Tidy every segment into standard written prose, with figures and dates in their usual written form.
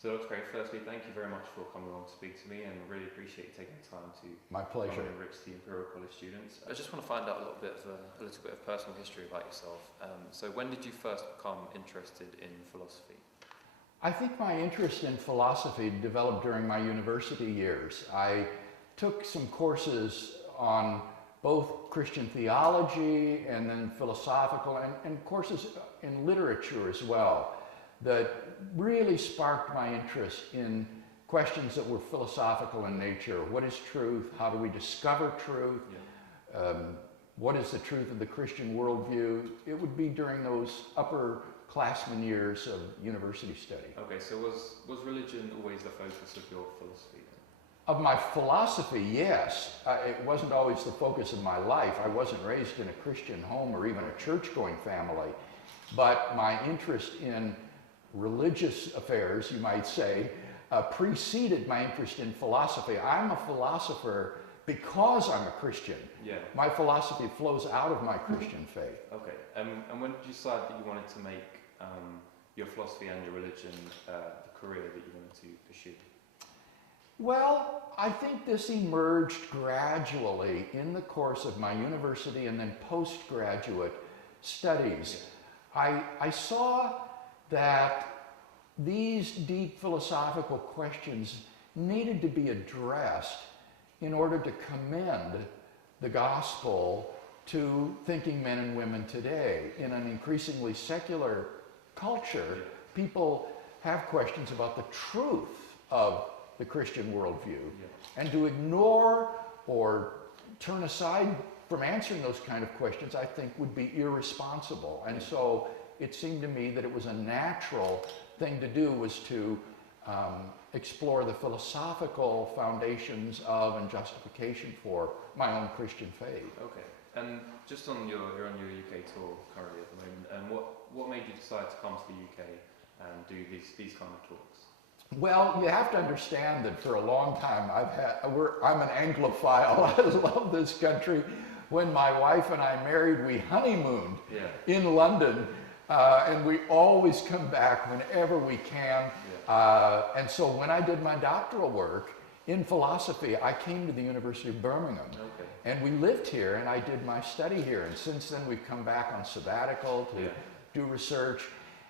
So that's great. Firstly, thank you very much for coming along to speak to me, and really appreciate you taking the time to My pleasure. enrich the Imperial College students. I just want to find out a little bit of personal history about yourself. So when did you first become interested in philosophy? I think my interest in philosophy developed during my university years. I took some courses on both Christian theology and then philosophical and courses in literature as well that really sparked my interest in questions that were philosophical in nature. What is truth? How do we discover truth? Yeah. What is the truth of the Christian worldview? It would be during those upperclassmen years of university study. Okay, so was religion always the focus of your philosophy then? Of my philosophy, yes. It wasn't always the focus of my life. I wasn't raised in a Christian home or even a church-going family. But my interest in religious affairs, you might say, preceded my interest in philosophy. I'm a philosopher because I'm a Christian. Yeah. My philosophy flows out of my Christian faith. Okay, and when did you decide that you wanted to make your philosophy and your religion the career that you wanted to pursue? Well, I think this emerged gradually in the course of my university and then postgraduate studies. Yeah. I saw that these deep philosophical questions needed to be addressed in order to commend the gospel to thinking men and women today. In an increasingly secular culture, people have questions about the truth of the Christian worldview. And to ignore or turn aside from answering those kind of questions, I think, would be irresponsible. And so it seemed to me that it was a natural thing to do was to explore the philosophical foundations of and justification for my own Christian faith. Okay, and just on you're on your UK tour currently at the moment, and what made you decide to come to the UK and do these kind of talks? Well, you have to understand that for a long time I'm an Anglophile. I love this country. When my wife and I married, we honeymooned in London, and we always come back whenever we can. And so when I did my doctoral work in philosophy, I came to the University of Birmingham. Okay. And we lived here, and I did my study here. And since then, we've come back on sabbatical to do research.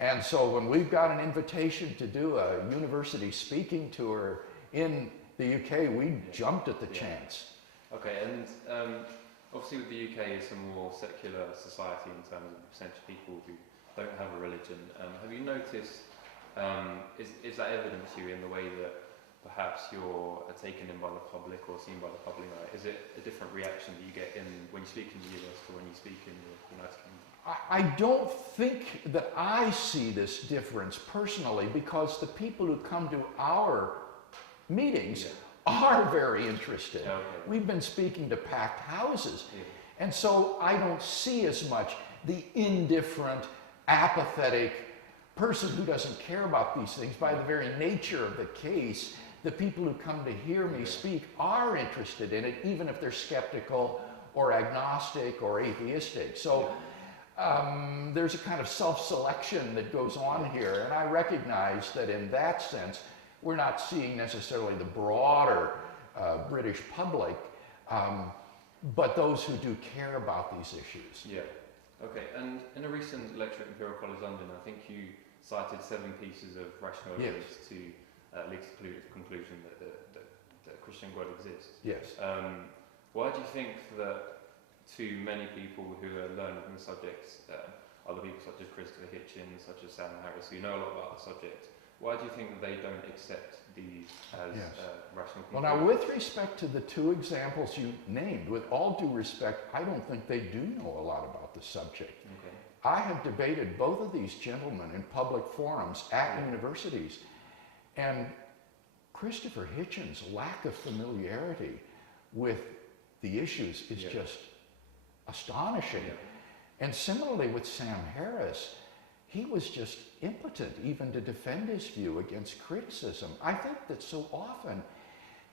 And so when we've got an invitation to do a university speaking tour in the UK, we jumped at the chance. Okay, and obviously with the UK, it's a more secular society in terms of the percentage of people who don't have a religion. Have you noticed, is that evident to you in the way that perhaps you're taken in by the public or seen by the public? Is it a different reaction that you get when you speak in the US to when you speak in the United Kingdom? I don't think that I see this difference personally, because the people who come to our meetings are very interested. Okay. We've been speaking to packed houses. And so I don't see as much the indifferent, apathetic person who doesn't care about these things. By the very nature of the case, the people who come to hear me speak are interested in it, even if they're skeptical or agnostic or atheistic. So there's a kind of self-selection that goes on here, and I recognize that in that sense, we're not seeing necessarily the broader British public, but those who do care about these issues. Yeah. Okay, and in a recent lecture at Imperial College London, I think you cited 7 pieces of rational evidence to lead to the conclusion that Christian God exists. Yes. Why do you think that to many people who are learned in the subject, other people such as Christopher Hitchens, such as Sam Harris, who know a lot about the subject, why do you think that they don't accept these as rational conclusions? Well, now, with respect to the 2 examples you named, with all due respect, I don't think they do know a lot about the subject. Okay. I have debated both of these gentlemen in public forums at universities, and Christopher Hitchens' lack of familiarity with the issues is just astonishing. And similarly with Sam Harris, he was just impotent even to defend his view against criticism. I think that so often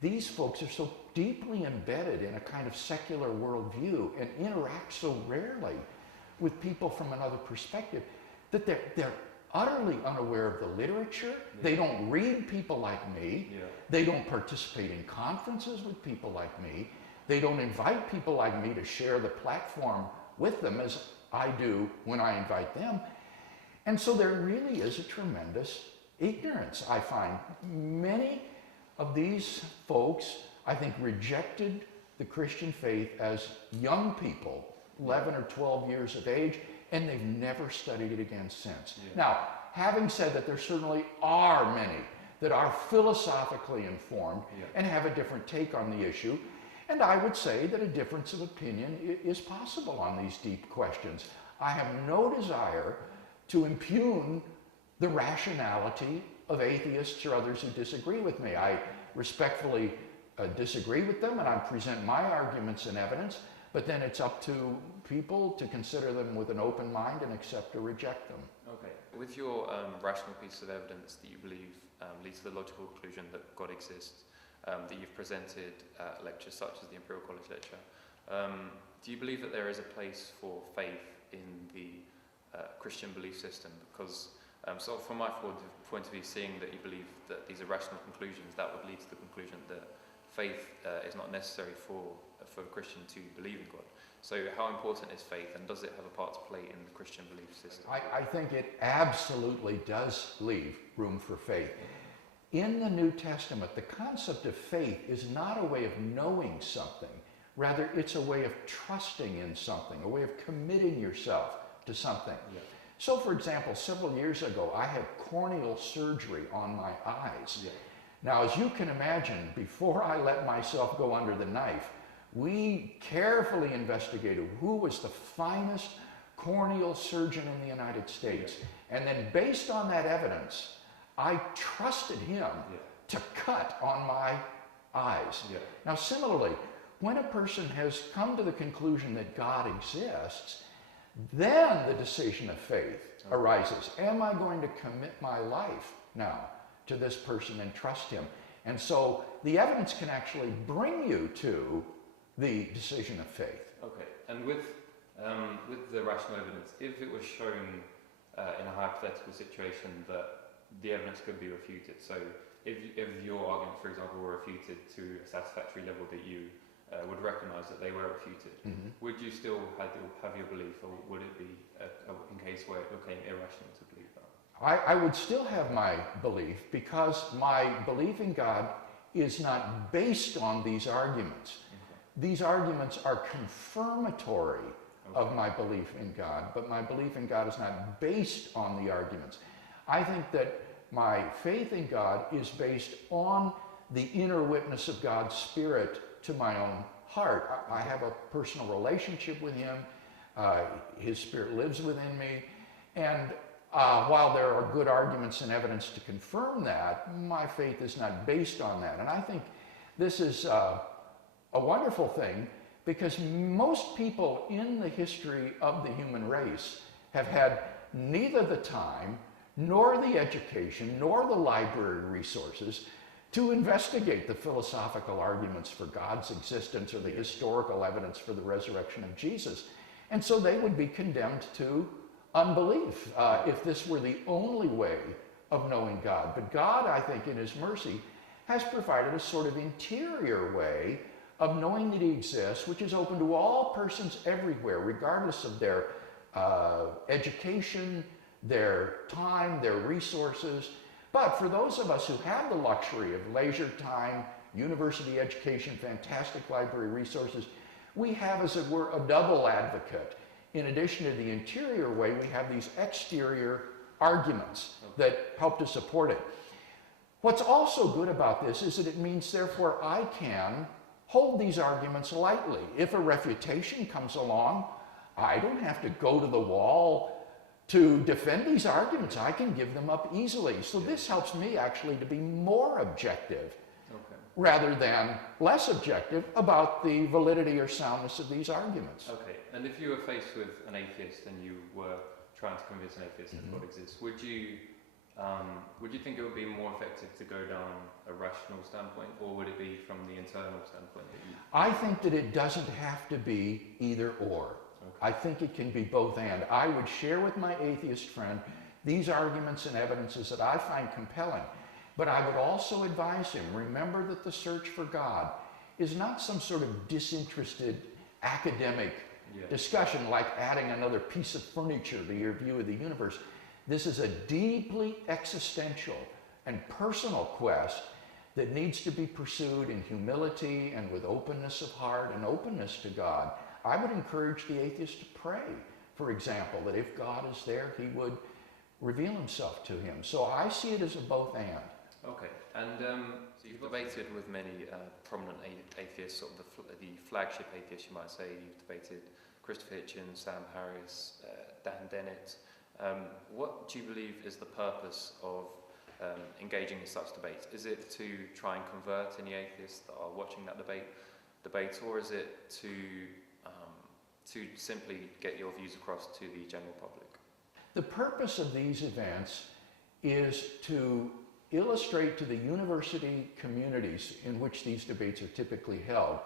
these folks are so deeply embedded in a kind of secular worldview and interact so rarely with people from another perspective that they're utterly unaware of the literature. Yeah. They don't read people like me. Yeah. They don't participate in conferences with people like me. They don't invite people like me to share the platform with them as I do when I invite them. And so there really is a tremendous ignorance, I find. Many of these folks, I think, rejected the Christian faith as young people, 11 or 12 years of age, and they've never studied it again since. Yeah. Now, having said that, there certainly are many that are philosophically informed and have a different take on the issue. And I would say that a difference of opinion is possible on these deep questions. I have no desire to impugn the rationality of atheists or others who disagree with me. I respectfully disagree with them, and I present my arguments and evidence, but then it's up to people to consider them with an open mind and accept or reject them. Okay. With your rational piece of evidence that you believe leads to the logical conclusion that God exists, that you've presented at lectures such as the Imperial College lecture, do you believe that there is a place for faith in the Christian belief system? Because sort of from my point of view, seeing that you believe that these are rational conclusions, that would lead to the conclusion that faith is not necessary for a Christian to believe in God. So how important is faith, and does it have a part to play in the Christian belief system? I think it absolutely does leave room for faith. In the New Testament, the concept of faith is not a way of knowing something. Rather, it's a way of trusting in something, a way of committing yourself to something. Yeah. So, for example, several years ago, I had corneal surgery on my eyes. Yeah. Now, as you can imagine, before I let myself go under the knife, we carefully investigated who was the finest corneal surgeon in the United States. And then based on that evidence, I trusted him to cut on my eyes. Yeah. Now, similarly, when a person has come to the conclusion that God exists, then the decision of faith arises. Am I going to commit my life now to this person and trust him? And so the evidence can actually bring you to the decision of faith. Okay, and with the rational evidence, if it was shown in a hypothetical situation that the evidence could be refuted, so if your argument, for example, were refuted to a satisfactory level that you would recognise that they were refuted, would you still have your belief, or would it be in case where it became irrational to believe that? I would still have my belief, because my belief in God is not based on these arguments. These arguments are confirmatory of my belief in God, but my belief in God is not based on the arguments. I think that my faith in God is based on the inner witness of God's Spirit to my own heart. I have a personal relationship with him. His Spirit lives within me. And while there are good arguments and evidence to confirm that, my faith is not based on that. And I think this is a wonderful thing, because most people in the history of the human race have had neither the time, nor the education, nor the library resources to investigate the philosophical arguments for God's existence or the historical evidence for the resurrection of Jesus. And so they would be condemned to unbelief if this were the only way of knowing God. But God, I think, in his mercy, has provided a sort of interior way of knowing that he exists, which is open to all persons everywhere, regardless of their education, their time, their resources. But for those of us who have the luxury of leisure time, university education, fantastic library resources, we have, as it were, a double advocate. In addition to the interior way, we have these exterior arguments that help to support it. What's also good about this is that it means, therefore, I can hold these arguments lightly. If a refutation comes along, I don't have to go to the wall to defend these arguments. I can give them up easily. So this helps me actually to be more objective rather than less objective about the validity or soundness of these arguments. Okay, and if you were faced with an atheist and you were trying to convince an atheist that God exists, would you think it would be more effective to go down a rational standpoint, or would it be from the internal standpoint that you... I think that it doesn't have to be either or. I think it can be both and. I would share with my atheist friend these arguments and evidences that I find compelling. But I would also advise him, remember that the search for God is not some sort of disinterested academic discussion like adding another piece of furniture to your view of the universe. This is a deeply existential and personal quest that needs to be pursued in humility and with openness of heart and openness to God. I would encourage the atheist to pray, for example, that if God is there, he would reveal himself to him. So I see it as a both and. Okay, and so you've debated with many prominent atheists, sort of the flagship atheists, you might say. You've debated Christopher Hitchens, Sam Harris, Dan Dennett. What do you believe is the purpose of engaging in such debates? Is it to try and convert any atheists that are watching that debate, or is it to simply get your views across to the general public? The purpose of these events is to illustrate to the university communities in which these debates are typically held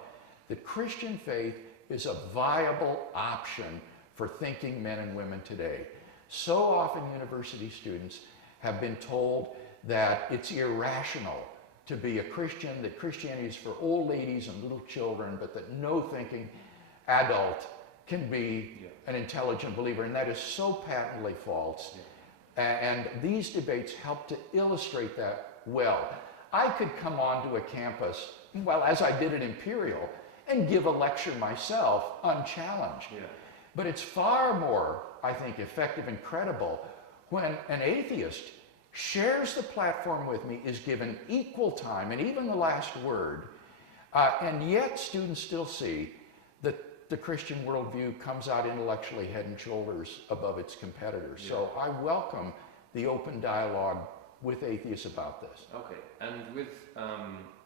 that Christian faith is a viable option for thinking men and women today. So often university students have been told that it's irrational to be a Christian, that Christianity is for old ladies and little children, but that no thinking adult can be an intelligent believer, and that is so patently false. And these debates help to illustrate that well. I could come onto a campus, well, as I did at Imperial, and give a lecture myself unchallenged. But it's far more, I think, effective and credible when an atheist shares the platform with me, is given equal time and even the last word, and yet students still see that the Christian worldview comes out intellectually head and shoulders above its competitors. So I welcome the open dialogue with atheists about this. Okay, and with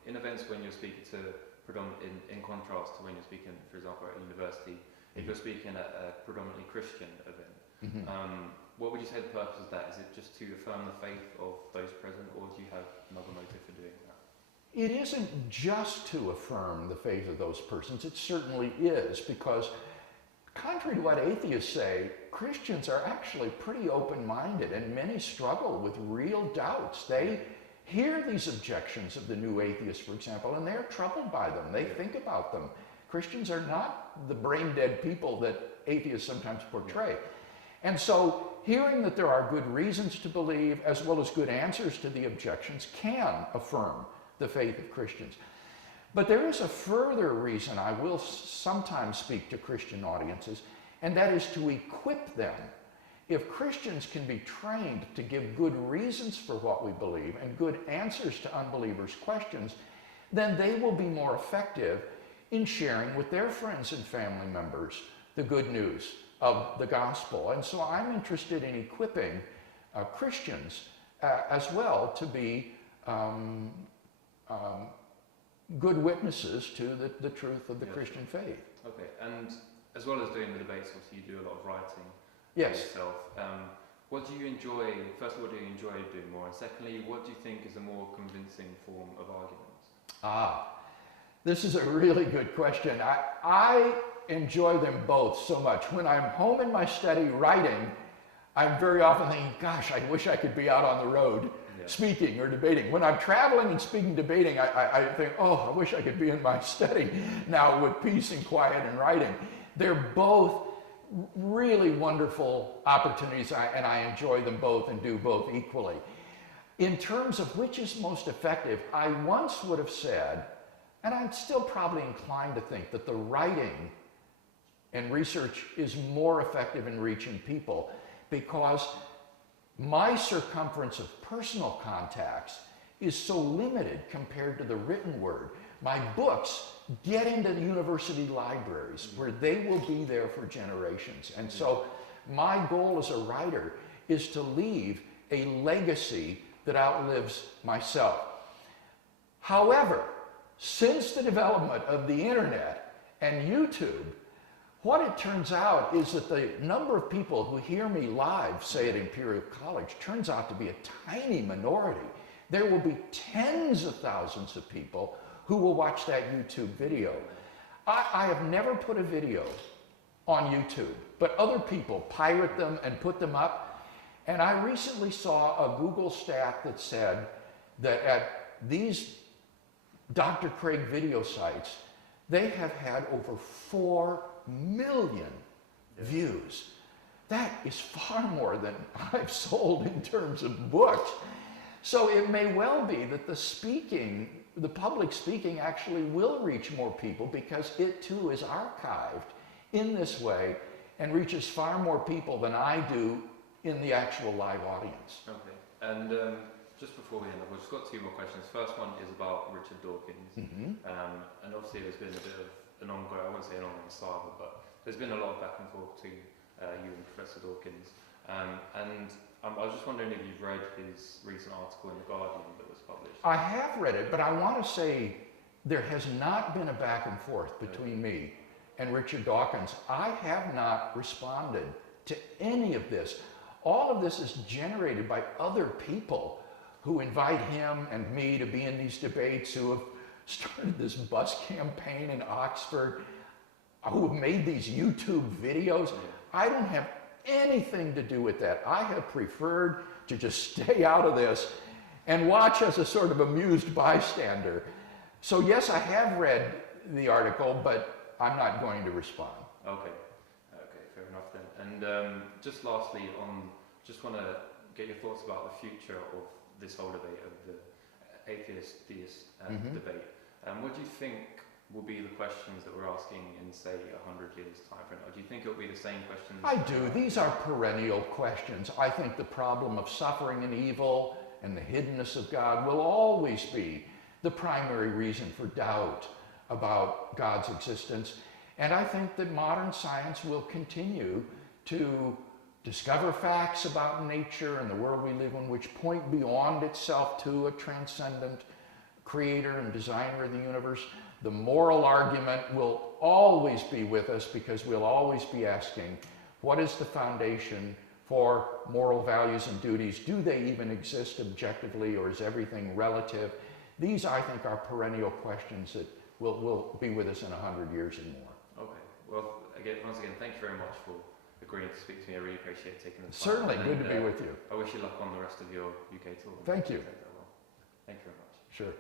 in events when you're speaking to in contrast to when you're speaking, for example, at university, if you're speaking at a predominantly Christian event, what would you say the purpose of that? Is it just to affirm the faith of those present, or do you have another motive for doing that? It isn't just to affirm the faith of those persons. It certainly is, because contrary to what atheists say, Christians are actually pretty open-minded, and many struggle with real doubts. They hear these objections of the new atheists, for example, and they're troubled by them. They think about them. Christians are not the brain-dead people that atheists sometimes portray. And so hearing that there are good reasons to believe, as well as good answers to the objections, can affirm the faith of Christians. But there is a further reason I will sometimes speak to Christian audiences, and that is to equip them. If Christians can be trained to give good reasons for what we believe and good answers to unbelievers' questions, then they will be more effective in sharing with their friends and family members the good news of the gospel. And so I'm interested in equipping Christians as well to be good witnesses to the truth of the Christian faith. Okay, and as well as doing the debates, obviously you do a lot of writing yourself. What do you enjoy, first of all, do you enjoy doing more? And secondly, what do you think is a more convincing form of argument? This is a really good question. I enjoy them both so much. When I'm home in my study writing, I'm very often thinking, gosh, I wish I could be out on the road speaking or debating. When I'm traveling and speaking, debating, I think, oh, I wish I could be in my study now with peace and quiet and writing. They're both really wonderful opportunities, and I enjoy them both and do both equally. In terms of which is most effective, I once would have said, and I'm still probably inclined to think, that the writing and research is more effective in reaching people, because my circumference of personal contacts is so limited compared to the written word. My books get into the university libraries where they will be there for generations. And so my goal as a writer is to leave a legacy that outlives myself. However, since the development of the internet and YouTube, what it turns out is that the number of people who hear me live, say at Imperial College, turns out to be a tiny minority. There will be tens of thousands of people who will watch that YouTube video. I have never put a video on YouTube, but other people pirate them and put them up. And I recently saw a Google stat that said that at these Dr. Craig video sites, they have had over 4 million views. That is far more than I've sold in terms of books. So it may well be that the public speaking actually will reach more people because it too is archived in this way and reaches far more people than I do in the actual live audience. Okay, and just before we end up, we've just got 2 more questions. First one is about Richard Dawkins. And obviously there's been a bit of an ongoing, I won't say an ongoing saga, but there's been a lot of back and forth between you and Professor Dawkins. And I was just wondering if you've read his recent article in The Guardian that was published. I have read it, but I want to say there has not been a back and forth between me and Richard Dawkins. I have not responded to any of this. All of this is generated by other people who invite him and me to be in these debates, who have started this bus campaign in Oxford, who have made these YouTube videos. I don't have anything to do with that. I have preferred to just stay out of this and watch as a sort of amused bystander. So yes, I have read the article, but I'm not going to respond. Okay, fair enough then. And just lastly, just want to get your thoughts about the future of this whole debate of the atheist-theist debate. What do you think will be the questions that we're asking in, say, 100 years' time from now? Do you think it will be the same questions? I do. These are perennial questions. I think the problem of suffering and evil and the hiddenness of God will always be the primary reason for doubt about God's existence. And I think that modern science will continue to discover facts about nature and the world we live in which point beyond itself to a transcendent creator and designer of the universe. The moral argument will always be with us because we'll always be asking, what is the foundation for moral values and duties? Do they even exist objectively, or is everything relative? These, I think, are perennial questions that will be with us in 100 years and more. Okay. Well, once again, thank you very much for agreeing to speak to me. I really appreciate taking the time. Certainly, good to be with you. I wish you luck on the rest of your UK tour. Thank you. Thank you very much. Sure.